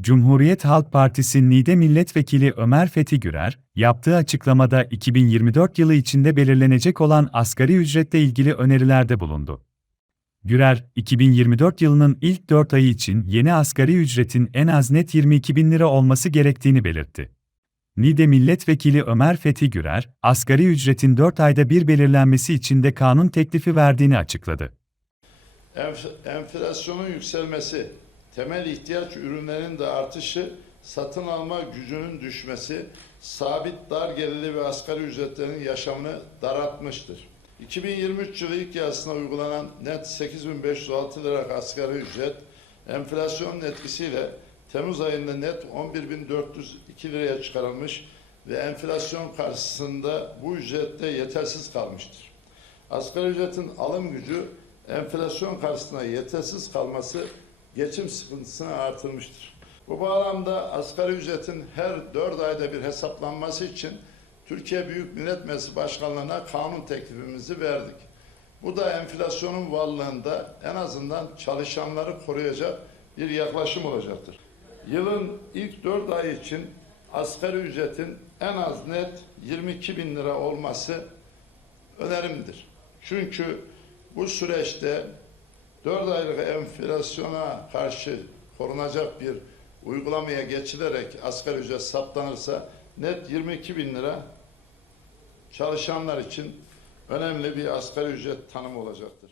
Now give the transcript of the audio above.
Cumhuriyet Halk Partisi Niğde Milletvekili Ömer Fethi Gürer, yaptığı açıklamada 2024 yılı içinde belirlenecek olan asgari ücretle ilgili önerilerde bulundu. Gürer, 2024 yılının ilk 4 ayı için yeni asgari ücretin en az net 22 bin lira olması gerektiğini belirtti. Niğde Milletvekili Ömer Fethi Gürer, asgari ücretin 4 ayda bir belirlenmesi için de kanun teklifi verdiğini açıkladı. Enf- enflasyonun yükselmesi, temel ihtiyaç ürünlerinin de artışı, satın alma gücünün düşmesi, sabit dar gelirli ve asgari ücretlerin yaşamını daraltmıştır. 2023 yılı ilk yarısına uygulanan net 8506 lira asgari ücret, enflasyonun etkisiyle Temmuz ayında net 11402 liraya çıkarılmış ve enflasyon karşısında bu ücrette yetersiz kalmıştır. Asgari ücretin alım gücü enflasyon karşısında yetersiz kalması geçim sıkıntısını artırmıştır. Bu bağlamda asgari ücretin her dört ayda bir hesaplanması için Türkiye Büyük Millet Meclisi Başkanlığı'na kanun teklifimizi verdik. Bu da enflasyonun varlığında en azından çalışanları koruyacak bir yaklaşım olacaktır. Yılın ilk dört ay için asgari ücretin en az net 22 bin lira olması önerimdir. Çünkü bu süreçte 4 aylık enflasyona karşı korunacak bir uygulamaya geçilerek asgari ücret saptanırsa net 22 bin lira çalışanlar için önemli bir asgari ücret tanımı olacaktır.